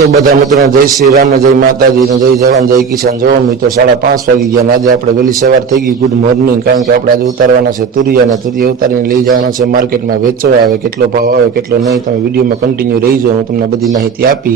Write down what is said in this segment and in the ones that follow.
तो बधा मित्रों जय श्री राम, जय माताजी, जय जवान, जय किसान। जो मित्रों 5:30 वागी गया। आज आप वेली सवार थी गई। Good morning. कारण के आपणे आज उतारवाना छे तुरिया ने तुरिया उतारीने लई जवाना छे मार्केट में वेचवा। आवे केटलो भाव आवे केटलो नहीं, तमे विडियो में कंटिन्यू रहीजो। हूँ तमने बधी माहिती आपी।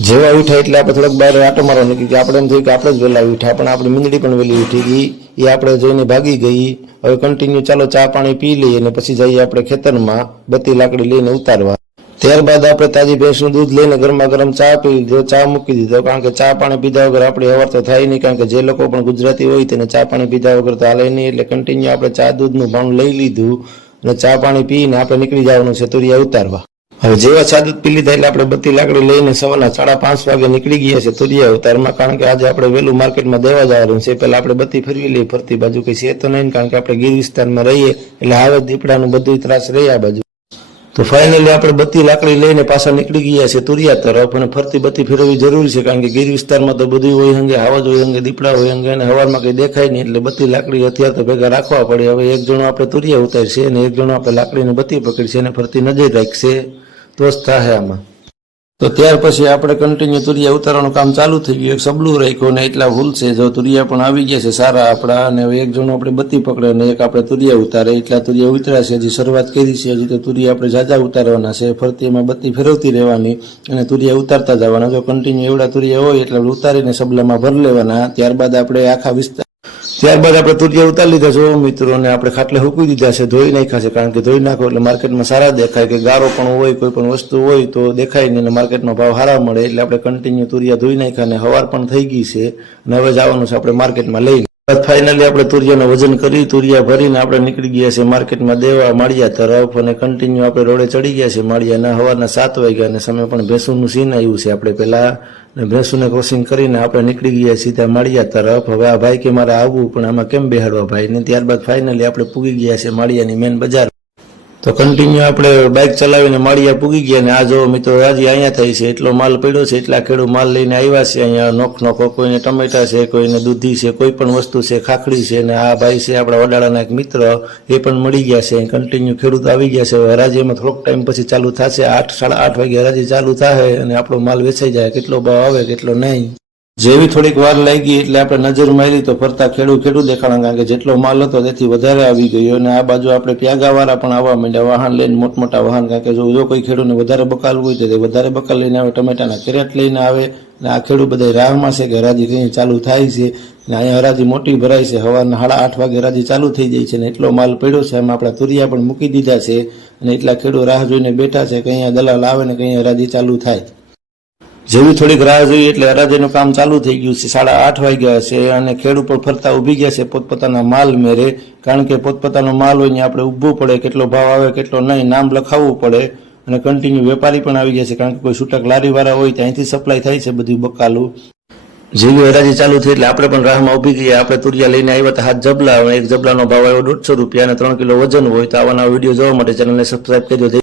जेवा उठा एटले आपणे थोड़क बहार आटो मारवा निकळी गया। आपणे एम थयुं के आपणे ज वेला उठ्या, पण आपणी मींदड़ी पण वेली उठी गई। ए आपणे जोईने भागी गई। हवे कंटिन्यू चालो चा पाणी पी लईए ने पछी जईए आपणे खेतरमां बत्ती लाकड़ी लईने उतारवा। त्यारबाद आपणे ताजी भैंसनुं दूध लईने गरमा गरम चा पी लीधो, चा मूकी दीधो। कारण के चा पाणी पीधा वगर आपणी हવાર तो थाय नहीं। कारण के जे लोको पण गुजराती होय तेने चा पाणी पीधा वगर तो हाले नहीं। એટલે કન્ટિન્યુ આપણે ચા દૂધનું ભાણું લઈ લીધું અને ચા પાણી પીને આપણે નીકળી જવાનું છે તુરિયા ઉતારવા। હવે જેવા ચા દૂધ પી લીધા એટલે આપણે બત્તી લાકડી લઈને સવારના 5:30 વાગે નીકળી ગયા છે તુરિયા ઉતારમાં। કારણ કે આજે આપણે વેલું માર્કેટમાં દેવા જવાનું છે। પહેલા આપણે બત્તી ફેરવી લઈએ ફરતી બાજુ, કઈ છે તો નહીં। કારણ કે આપણે ગીર વિસ્તારમાં રહીએ એટલે આવે દીપડાનું બધું ત્રાસ રહે આ બાજુ। तो फाइनली આપણે બત્તી લાકડી લઈને પાછા નીકળી ગયા છે તુરિયા તરફ। અને ફરતી બત્તી ફેરવવી જરૂરી છે કારણ કે ગીર વિસ્તારમાં તો બધું હોય હંગે, હાવજ હોય હંગે, દીપડા હોય હંગે અને હવારમાં કંઈ દેખાય નહીં। એટલે બત્તી લાકડી અત્યારે તો ભેગા રાખવા પડે। હવે એક જણો આપણે તુરિયા ઉતારશે અને એક જણો આપણે લાકડીને બત્તી પકડશે અને ફરતી નજર રાખશે તો જ થાય આમાં। तो ત્યાર પછી આપણે કન્ટિન્યુ તુરિયા ઉતારવાનું કામ ચાલુ થઈ ગયું। એક સબલું રાખ્યું ને એટલા ભૂલ છે જો તુરિયા પણ આવી ગયા છે સારા આપણા। અને હવે એક જણો આપણે બત્તી પકડે અને એક આપણે તુરિયા ઉતારે। એટલા તુરિયા ઉતર્યા છે। હજી શરૂઆત કરી છે, હજી તો તુરિયા આપણે જાજા ઉતારવાના છે। ફરતી એમાં બત્તી ફેરવતી રહેવાની અને તુરિયા ઉતારતા જવાના। જો કન્ટિન્યુ એવડા તુરિયા હોય એટલે ઉતારીને સબલામાં ભર લેવાના। ત્યારબાદ આપણે આખા વિસ્તાર ત્યારબાદ આપણે તુરિયા ઉતારી લીધા જો મિત્રો, ને આપણે ખાટલે હૂકવી દીધા છે, ધોઈ નાખ્યા છે। કારણ કે ધોઈ નાખો એટલે માર્કેટમાં સારા દેખાય, કે ગારો પણ હોય કોઈ પણ વસ્તુ હોય તો દેખાય નહીં અને માર્કેટમાં ભાવ સારા મળે। એટલે આપણે કન્ટિન્યુ તુરિયા ધોઈ નાખ્યા અને હવાર પણ થઈ ગઈ છે અને હવે જવાનું છે આપણે માર્કેટમાં લઈને। फाइनली આપણે તુરિયાનું વજન કરી તુરિયા ભરીને આપણે નીકળી ગયા છે માર્કેટમાં દેવા માળિયા તરફ। અને કન્ટિન્યુ આપણે રોડે ચડી ગયા છે માળિયાના। હવારના 7 વાગ્યા અને સમય પણ ભેંસુનું સીન આવ્યું છે। આપણે પહેલા ભેંસુને ક્રોસિંગ કરીને આપણે નીકળી ગયા સીધા માળિયા તરફ। હવે આ ભાઈ કે મારે આવવું પણ આમાં કેમ બેહાડવા ભાઈ ને। ત્યારબાદ ફાઇનલી આપણે પૂગી ગયા છે માળિયાની મેન બજાર। तो कंटिन्यू આપણે બાઇક ચલાવીને માળિયા પૂગી ગયા ને આ જો મિત્રો હજી અહીંયા થઈ છે એટલો માલ પડ્યો છે। એટલા ખેડૂ માલ લઈને આવ્યા છે અહીંયા। નોખો કોઈને ટમેટા છે, કોઈને દૂધી છે, કોઈ પણ વસ્તુ છે, ખાખડી છે। ને આ ભાઈ છે આપણા વડાળાના એક મિત્ર, એ પણ મળી ગયા છે। કન્ટિન્યુ ખેડૂત આવી ગયા છે। હરાજીમાં થોડોક ટાઈમ પછી ચાલુ થશે। 8 8:30 વાગે હરાજી ચાલુ થાય અને આપણો માલ વેચાઈ જાય। કેટલો ભાવ આવે કેટલો નહીં। જેવી થોડીક વાર લાગી એટલે આપણે નજર મારી તો ફરતા ખેડૂ દેખાણા। કારણ કે જેટલો માલ હતો તેથી વધારે આવી ગયો। અને આ બાજુ આપણે પ્યાગાવાળા પણ આવવા માંડ્યા વાહન લઈને, મોટા વાહન। કારણ કે જો કોઈ ખેડૂને વધારે બકાલ હોય તો તે વધારે બકાલ લઈને આવે, ટમેટાના કેરેટ લઈને આવે। અને આ ખેડૂ બધા રાહમાં છે કે હરાજી કઈ ચાલુ થાય છે। અને અહીંયા હરાજી મોટી ભરાય છે। સવારના 8:30 વાગે હરાજી ચાલુ થઈ જાય છે ને એટલો માલ પડ્યો છે। એમાં આપણા તુરિયા પણ મૂકી દીધા છે અને એટલા ખેડૂ રાહ જોઈને બેઠા છે કે અહીંયા દલાલ આવે ને કઈ હરાજી ચાલુ થાય। જેવી થોડીક રાહ જોઈ એટલે હરાજીનું કામ ચાલુ થઈ ગયું છે। 8:30 વાગ્યા છે અને ખેડૂ પણ ફરતા ઊભી ગયા છે પોતપોતાના માલ મેરે। કારણ કે પોતપોતાનો માલ હોય ને આપણે ઊભવું પડે, કેટલો ભાવ આવે કેટલો નહીં નામ લખાવવું પડે। અને કન્ટિન્યુ વેપારી પણ આવી ગયા છે। કારણ કે કોઈ છૂટક લારીવાળા હોય ત્યાંથી સપ્લાય થાય છે બધું બકાલું। જેવી હરાજી ચાલુ થઈ એટલે આપણે પણ રાહમાં ઊભી ગયા। આપણે તુરિયા લઈને આવ્યા હતા 7 જબલા। એક જબલાનો ભાવ આવ્યો 150 રૂપિયા અને 3 કિલો વજન હોય। તો આવાના વિડીયો જોવા માટે ચેનલને સબસ્ક્રાઇબ કરજો।